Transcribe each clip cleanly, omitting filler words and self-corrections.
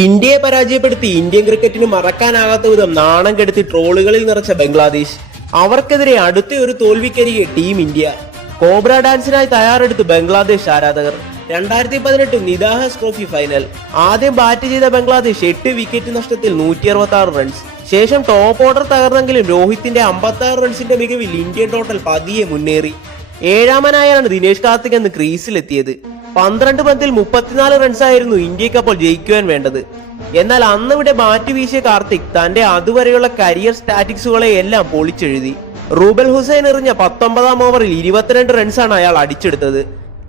ഇന്ത്യയെ പരാജയപ്പെടുത്തി ഇന്ത്യൻ ക്രിക്കറ്റിന് മറക്കാനാകാത്ത വിധം നാണം കെടുത്തി ട്രോളുകളിൽ നിറച്ച ബംഗ്ലാദേശ്. അവർക്കെതിരെ അടുത്ത ഒരു തോൽവിക്കരികെ ടീം ഇന്ത്യ. കോബ്ര ഡാൻസിനായി തയ്യാറെടുത്ത് ബംഗ്ലാദേശ് ആരാധകർ. 2018 നിദാഹസ് ട്രോഫി ഫൈനൽ. ആദ്യം ബാറ്റ് ചെയ്ത ബംഗ്ലാദേശ് 8 വിക്കറ്റ് നഷ്ടത്തിൽ 166 റൺസ്. ശേഷം ടോപ്പ് ഓർഡർ തകർന്നെങ്കിലും രോഹിത്തിന്റെ 56 റൺസിന്റെ മികവിൽ ഇന്ത്യൻ ടോട്ടൽ പതിയെ മുന്നേറി. ഏഴാമനായാണ് ദിനേശ് കാർത്തിക് എന്ന് ക്രീസിലെത്തിയത്. 12 പന്തിൽ 34 റൺസായിരുന്നു ഇന്ത്യക്ക് അപ്പോൾ ജയിക്കുവാൻ വേണ്ടത്. എന്നാൽ അന്നിവിടെ ബാറ്റ് വീശിയ കാർത്തിക് തന്റെ അതുവരെയുള്ള കരിയർ സ്റ്റാറ്റിക്സുകളെ എല്ലാം പൊളിച്ചെഴുതി. റൂബൽ ഹുസൈൻ എറിഞ്ഞ 19ാം ഓവറിൽ 22 റൺസാണ് അയാൾ അടിച്ചെടുത്തത്.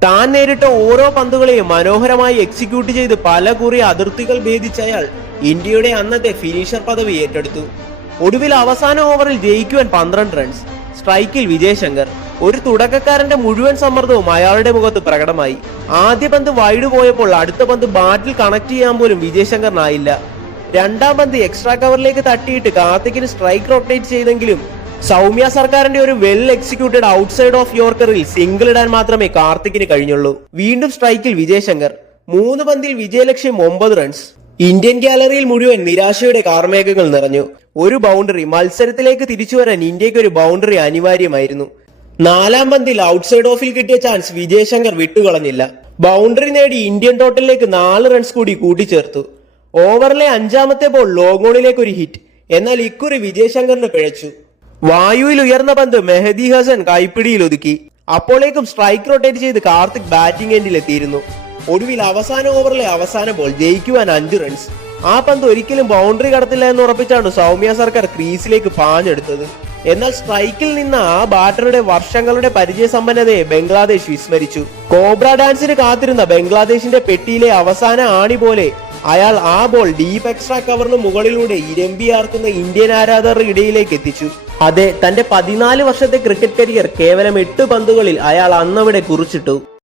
താൻ നേരിട്ട ഓരോ പന്തുകളെയും മനോഹരമായി എക്സിക്യൂട്ട് ചെയ്ത് പല കുറി അതിർത്തികൾ ഭേദിച്ച അയാൾ ഇന്ത്യയുടെ അന്നത്തെ ഫിനിഷർ പദവി ഏറ്റെടുത്തു. ഒടുവിൽ അവസാന ഓവറിൽ ജയിക്കുവാൻ 12 റൺസ്. സ്ട്രൈക്കിൽ വിജയ് ശങ്കർ. ഒരു തുടക്കക്കാരന്റെ മുഴുവൻ സമ്മർദ്ദവും അയാളുടെ മുഖത്ത് പ്രകടമായി. ആദ്യ പന്ത് വൈഡ് പോയപ്പോൾ അടുത്ത പന്ത് ബാറ്റിൽ കണക്ട് ചെയ്യാൻ പോലും വിജയ് ശങ്കറിനായില്ല. രണ്ടാം പന്ത് എക്സ്ട്രാ കവറിലേക്ക് തട്ടിയിട്ട് കാർത്തിക്കിന് സ്ട്രൈക്ക് റൊട്ടേറ്റ് ചെയ്തെങ്കിലും സൗമ്യ സർക്കാരിന്റെ ഒരു വെൽ എക്സിക്യൂട്ടഡ് ഔട്ട്സൈഡ് ഓഫ് യോർക്കറിൽ സിംഗിൾ ഇടാൻ മാത്രമേ കാർത്തിക്കിന് കഴിഞ്ഞുള്ളൂ. വീണ്ടും സ്ട്രൈക്കിൽ വിജയ് ശങ്കർ. 3 പന്തിൽ വിജയലക്ഷ്യം 9 റൺസ്. ഇന്ത്യൻ ഗാലറിയിൽ മുഴുവൻ നിരാശയുടെ കാർമേഘങ്ങൾ നിറഞ്ഞു. ഒരു ബൗണ്ടറി. മത്സരത്തിലേക്ക് തിരിച്ചു വരാൻ ഇന്ത്യക്ക് ഒരു ബൗണ്ടറി അനിവാര്യമായിരുന്നു. 4ാം പന്തിൽ ഔട്ട്സൈഡ് ഓഫിൽ കിട്ടിയ ചാൻസ് വിജയ് ശങ്കർ വിട്ടുകളഞ്ഞില്ല. ബൗണ്ടറി നേടി ഇന്ത്യൻ ടോട്ടലിലേക്ക് 4 റൺസ് കൂടി കൂട്ടിച്ചേർത്തു. ഓവറിലെ 5ാമത്തെ ബോൾ ലോങ് ഓണിലേക്ക് ഒരു ഹിറ്റ്. എന്നാൽ ഇക്കുറി വിജയ് ശങ്കറിന് പിഴച്ചു. വായുവിൽ ഉയർന്ന പന്ത് മെഹദി ഹസൻ കൈപ്പിടിയിൽ ഒതുക്കി. അപ്പോഴേക്കും സ്ട്രൈക്ക് റൊട്ടേറ്റ് ചെയ്ത് കാർത്തിക് ബാറ്റിംഗ് എൻഡിൽ എത്തിയിരുന്നു. ഒടുവിൽ അവസാന ഓവറിലെ അവസാന ബോൾ ജയിക്കുവാൻ 5 റൺസ്. ആ പന്ത് ഒരിക്കലും ബൗണ്ടറി കടത്തില്ല എന്ന് ഉറപ്പിച്ചാണ് സൗമ്യ സർക്കാർ ക്രീസിലേക്ക് പാഞ്ഞെടുത്തത്. എന്നാൽ സ്ട്രൈക്കിൽ നിന്ന് ആ ബാറ്ററുടെ വർഷങ്ങളുടെ പരിചയസമ്പന്നതയെ ബംഗ്ലാദേശ് വിസ്മരിച്ചു. കോബ്ര ഡാൻസിന് കാത്തിരുന്ന ബംഗ്ലാദേശിന്റെ പെട്ടിയിലെ അവസാന ആണി പോലെ അയാൾ ആ ബോൾ ഡീപ് എക്സ്ട്രാ കവറിന് മുകളിലൂടെ ഇരമ്പിയാർക്കുന്ന ഇന്ത്യൻ ആരാധകരുടെ ഇടയിലേക്ക് എത്തിച്ചു. അതെ, തന്റെ 14 വർഷത്തെ ക്രിക്കറ്റ് കരിയർ കേവലം 8 പന്തുകളിൽ അയാൾ അന്നവിടെ കുറിച്ചിട്ടു.